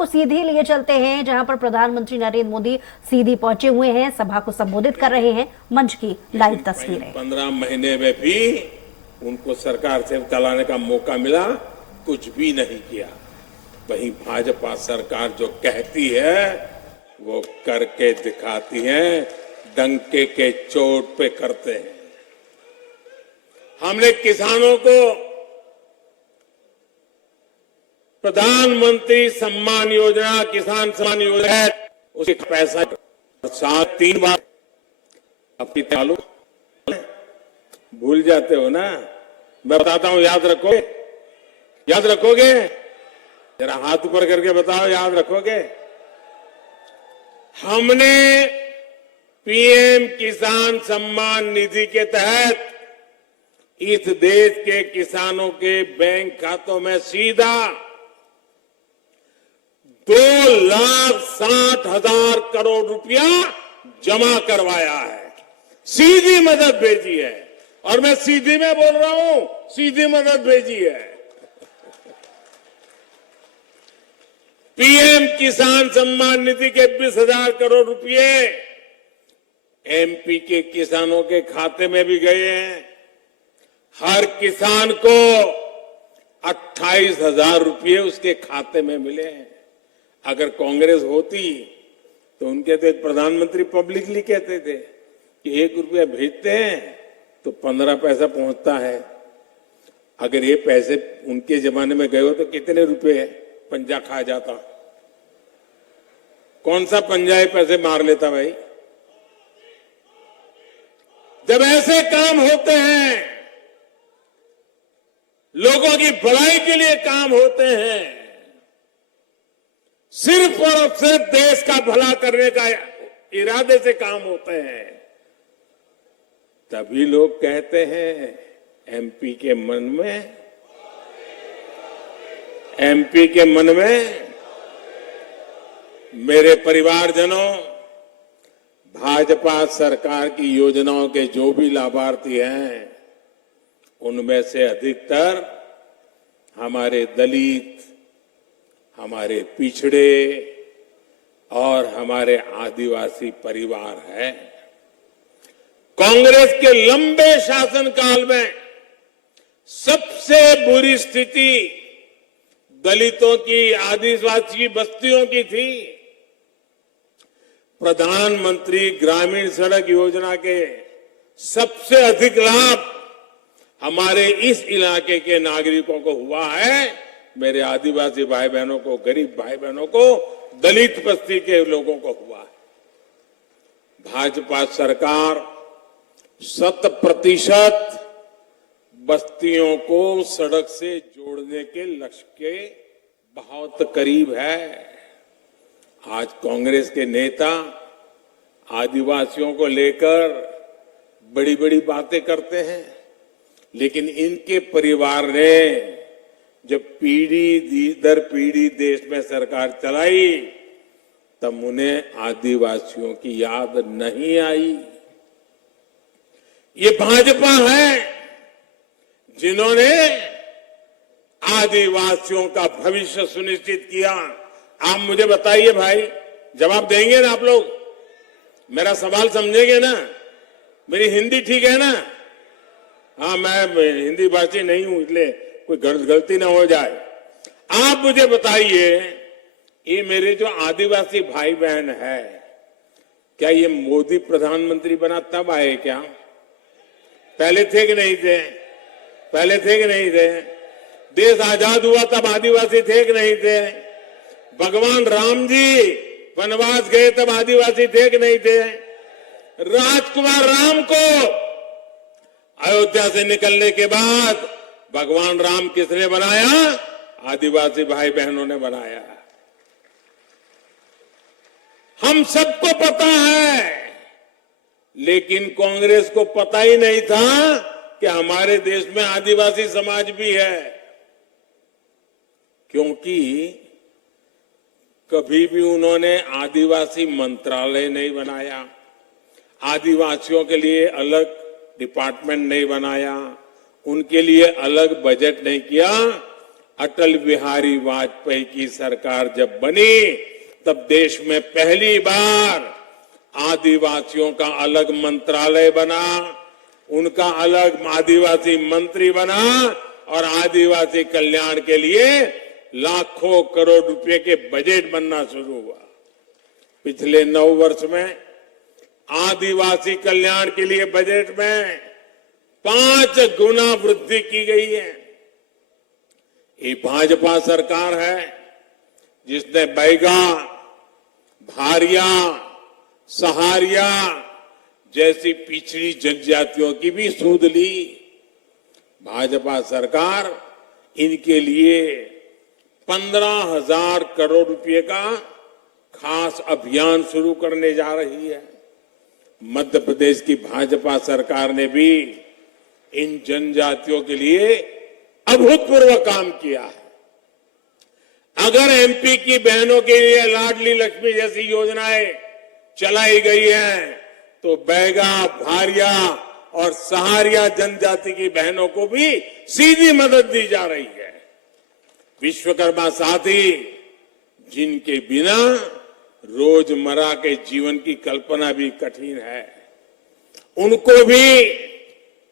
आपको सीधे लिए चलते हैं जहां पर प्रधानमंत्री नरेंद्र मोदी सीधी पहुंचे हुए हैं, सभा को संबोधित कर रहे हैं। मंच की लाइव तस्वीरें। 15 महीने में भी उनको सरकार से चलाने का मौका मिला, कुछ भी नहीं किया। वहीं भाजपा सरकार जो कहती है वो करके दिखाती है, डंके के चोट पे करते हैं। हमने किसानों को प्रधानमंत्री सम्मान योजना, किसान सम्मान योजना, उसके पैसा साथ 3 बार अपनी चालू भूल जाते हो ना। मैं बताता हूं, याद रखोगे? याद रखोगे? जरा हाथ ऊपर करके बताओ, याद रखोगे? हमने पीएम किसान सम्मान निधि के तहत इस देश के किसानों के बैंक खातों में सीधा 2,60,000 करोड़ रुपया जमा करवाया है। सीधी मदद भेजी है, और मैं सीधी में बोल रहा हूं, सीधी मदद भेजी है। पीएम किसान सम्मान निधि के 20,000 करोड़ रुपए एमपी के किसानों के खाते में भी गए हैं। हर किसान को 28,000 रुपये उसके खाते में मिले हैं। अगर कांग्रेस होती तो उनके तो एक प्रधानमंत्री पब्लिकली कहते थे कि 1 रुपया भेजते हैं तो 15 पैसा पहुंचता है। अगर ये पैसे उनके जमाने में गए हो तो कितने रुपए पंजा खा जाता? कौन सा पंजा ये पैसे मार लेता भाई? जब ऐसे काम होते हैं, लोगों की भलाई के लिए काम होते हैं, सिर्फ और सिर्फ देश का भला करने का इरादे से काम होते हैं, तभी लोग कहते हैं एमपी के मन में मेरे परिवारजनों, भाजपा सरकार की योजनाओं के जो भी लाभार्थी हैं, उनमें से अधिकतर हमारे दलित, हमारे पिछड़े और हमारे आदिवासी परिवार है। कांग्रेस के लंबे शासनकाल में सबसे बुरी स्थिति दलितों की, आदिवासी बस्तियों की थी। प्रधानमंत्री ग्रामीण सड़क योजना के सबसे अधिक लाभ हमारे इस इलाके के नागरिकों को हुआ है। मेरे आदिवासी भाई बहनों को, गरीब भाई बहनों को, दलित बस्ती के लोगों को हुआ है। भाजपा सरकार 100% बस्तियों को सड़क से जोड़ने के लक्ष्य के बहुत करीब है। आज कांग्रेस के नेता आदिवासियों को लेकर बड़ी बड़ी बातें करते हैं, लेकिन इनके परिवार ने जब पीढ़ी दर पीढ़ी देश में सरकार चलाई, तब उन्हें आदिवासियों की याद नहीं आई। ये भाजपा है जिन्होंने आदिवासियों का भविष्य सुनिश्चित किया। आप मुझे बताइए भाई, जवाब देंगे ना आप लोग? मेरा सवाल समझेंगे ना? मेरी हिंदी ठीक है ना? हाँ, मैं हिंदी भाषी नहीं हूं, इसलिए कोई गलती ना हो जाए। आप मुझे बताइए, ये मेरे जो आदिवासी भाई बहन है, क्या ये मोदी प्रधानमंत्री बना तब आए क्या? पहले थे कि नहीं थे? पहले थे कि नहीं थे? देश आजाद हुआ तब आदिवासी थे कि नहीं थे? भगवान राम जी वनवास गए तब आदिवासी थे कि नहीं थे? राजकुमार राम को अयोध्या से निकलने के बाद भगवान राम किसने बनाया? आदिवासी भाई बहनों ने बनाया। हम सबको पता है, लेकिन कांग्रेस को पता ही नहीं था कि हमारे देश में आदिवासी समाज भी है, क्योंकि कभी भी उन्होंने आदिवासी मंत्रालय नहीं बनाया, आदिवासियों के लिए अलग डिपार्टमेंट नहीं बनाया, उनके लिए अलग बजट नहीं किया। अटल बिहारी वाजपेयी की सरकार जब बनी तब देश में पहली बार आदिवासियों का अलग मंत्रालय बना, उनका अलग आदिवासी मंत्री बना और आदिवासी कल्याण के लिए लाखों करोड़ रुपए के बजट बनना शुरू हुआ। पिछले 9 वर्ष में आदिवासी कल्याण के लिए बजट में 5 गुना वृद्धि की गई है। ये भाजपा सरकार है जिसने बैगा, भारिया, सहारिया जैसी पिछड़ी जनजातियों की भी सूद ली। भाजपा सरकार इनके लिए 15,000 करोड़ रुपए का खास अभियान शुरू करने जा रही है। मध्य प्रदेश की भाजपा सरकार ने भी इन जनजातियों के लिए अभूतपूर्व काम किया है। अगर एमपी की बहनों के लिए लाडली लक्ष्मी जैसी योजनाएं चलाई गई हैं, तो बैगा, भारिया और सहारिया जनजाति की बहनों को भी सीधी मदद दी जा रही है। विश्वकर्मा साथी जिनके बिना रोजमर्रा के जीवन की कल्पना भी कठिन है, उनको भी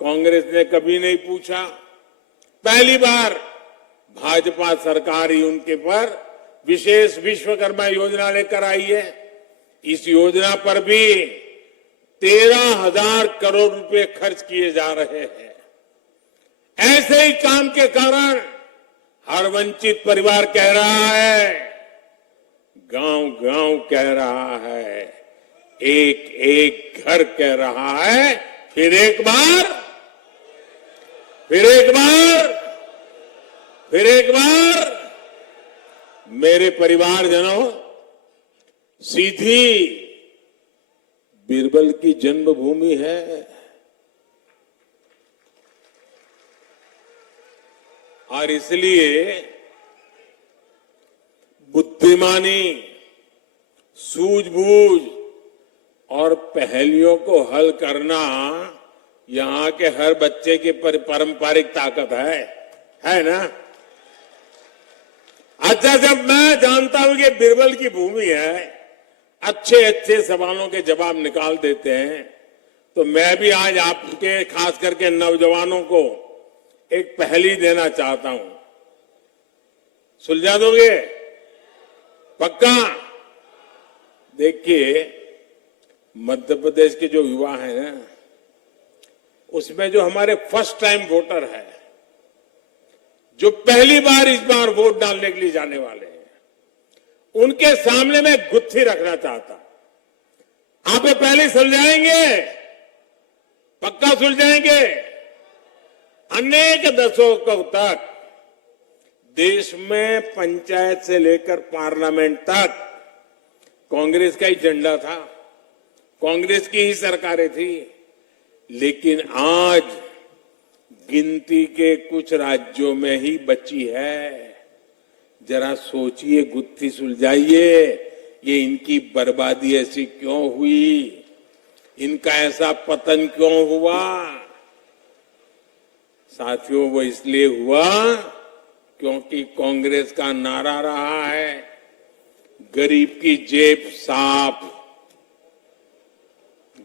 कांग्रेस ने कभी नहीं पूछा। पहली बार भाजपा सरकार ही उनके पर विशेष विश्वकर्मा योजना लेकर आई है। इस योजना पर भी 13,000 करोड़ रुपए खर्च किए जा रहे हैं। ऐसे ही काम के कारण हर वंचित परिवार कह रहा है, गांव-गांव कह रहा है, एक-एक घर कह रहा है, फिर एक बार, मेरे परिवारजनों, सीधी बीरबल की जन्मभूमि है और इसलिए बुद्धिमानी, सूझबूझ और पहेलियों को हल करना यहां के हर बच्चे की पारंपरिक ताकत है ना। अच्छा, जब मैं जानता हूं कि बीरबल की भूमि है, अच्छे अच्छे सवालों के जवाब निकाल देते हैं, तो मैं भी आज आपके खास करके नौजवानों को एक पहेली देना चाहता हूं। सुलझा दोगे? पक्का? देखिए, मध्य प्रदेश के जो युवा हैं ना, उसमें जो हमारे फर्स्ट टाइम वोटर है, जो पहली बार इस बार वोट डालने के लिए जाने वाले हैं, उनके सामने मैं गुत्थी रखना चाहता। आप ये पहले सुलझाएंगे? पक्का सुलझाएंगे? अनेक दशकों तक देश में पंचायत से लेकर पार्लियामेंट तक कांग्रेस का ही झंडा था, कांग्रेस की ही सरकारें थी। लेकिन आज गिनती के कुछ राज्यों में ही बची है। जरा सोचिए, गुत्थी सुलझाइए, ये इनकी बर्बादी ऐसी क्यों हुई, इनका ऐसा पतन क्यों हुआ? साथियों, वो इसलिए हुआ क्योंकि कांग्रेस का नारा रहा है, गरीब की जेब साफ,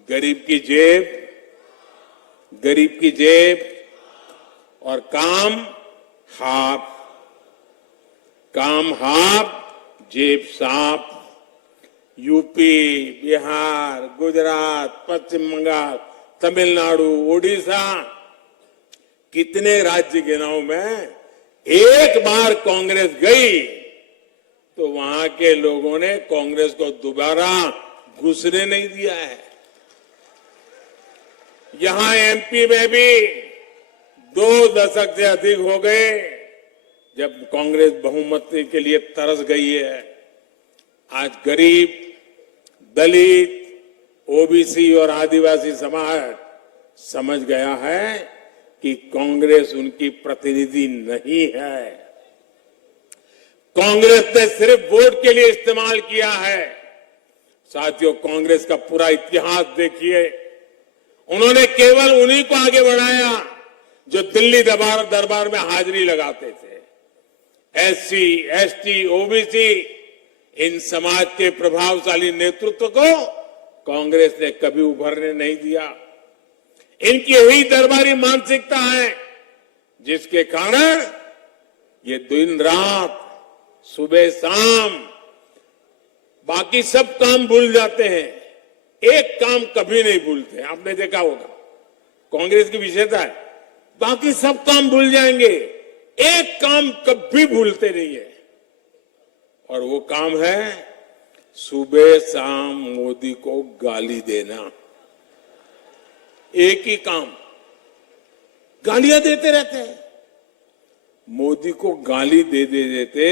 गरीब की जेब और काम हाफ, जेब साफ। यूपी, बिहार, गुजरात, पश्चिम बंगाल, तमिलनाडु, उड़ीसा, कितने राज्य गिनाऊं मैं, एक बार कांग्रेस गई तो वहां के लोगों ने कांग्रेस को दोबारा घुसने नहीं दिया है। यहां एमपी में भी 2 दशक से अधिक हो गए जब कांग्रेस बहुमत के लिए तरस गई है। आज गरीब, दलित, ओबीसी और आदिवासी समाज समझ गया है कि कांग्रेस उनकी प्रतिनिधि नहीं है। कांग्रेस ने सिर्फ वोट के लिए इस्तेमाल किया है। साथियों, कांग्रेस का पूरा इतिहास देखिए, उन्होंने केवल उन्हीं को आगे बढ़ाया जो दिल्ली दरबार में हाजिरी लगाते थे। एससी, एसटी, ओबीसी इन समाज के प्रभावशाली नेतृत्व को कांग्रेस ने कभी उभरने नहीं दिया। इनकी यही दरबारी मानसिकता है जिसके कारण ये दिन रात, सुबह शाम बाकी सब काम भूल जाते हैं, एक काम कभी नहीं भूलते। आपने देखा होगा कांग्रेस की विशेषता है, बाकी सब काम भूल जाएंगे, एक काम कभी भूलते नहीं है, और वो काम है सुबह शाम मोदी को गाली देना। एक ही काम, गालियां देते रहते हैं। मोदी को गाली दे देते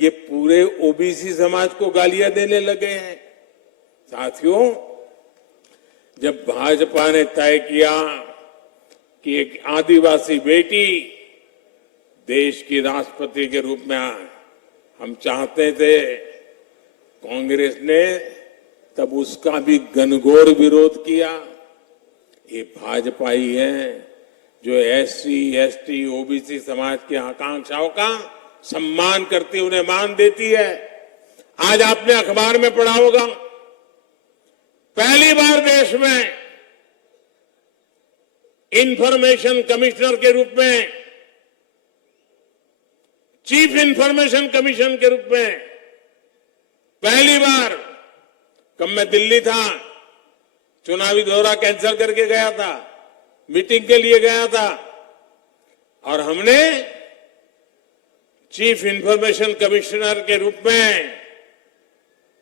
ये पूरे ओबीसी समाज को गालियां देने लगे हैं। साथियों, जब भाजपा ने तय किया कि एक आदिवासी बेटी देश की राष्ट्रपति के रूप में हम चाहते थे, कांग्रेस ने तब उसका भी घनघोर विरोध किया। ये भाजपा ही है जो एससी, एसटी, ओबीसी समाज की आकांक्षाओं का सम्मान करती, उन्हें मान देती है। आज आपने अखबार में पढ़ा होगा, पहली बार देश में इंफॉर्मेशन कमिश्नर के रूप में, चीफ इंफॉर्मेशन कमीशन के रूप में पहली बार, कब मैं दिल्ली था, चुनावी दौरा कैंसिल करके गया था, मीटिंग के लिए गया था, और हमने चीफ इंफॉर्मेशन कमिश्नर के रूप में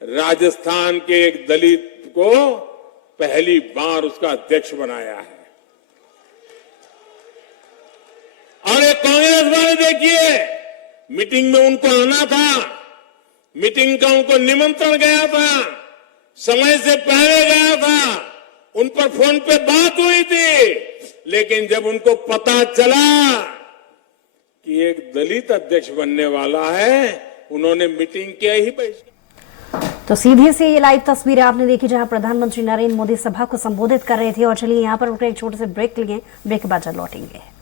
राजस्थान के एक दलित को पहली बार उसका अध्यक्ष बनाया है। और एक कांग्रेस वाले देखिए, मीटिंग में उनको आना था, मीटिंग का उनको निमंत्रण गया था, समय से पहले गया था, उन पर फोन पे बात हुई थी, लेकिन जब उनको पता चला कि एक दलित अध्यक्ष बनने वाला है, उन्होंने मीटिंग किया ही बहिष्कार। तो सीधे से ये लाइव तस्वीरें आपने देखी जहां प्रधानमंत्री नरेंद्र मोदी सभा को संबोधित कर रहे थे। और चलिए यहां पर एक छोटे से ब्रेक लिए, ब्रेक के बाद लौटेंगे।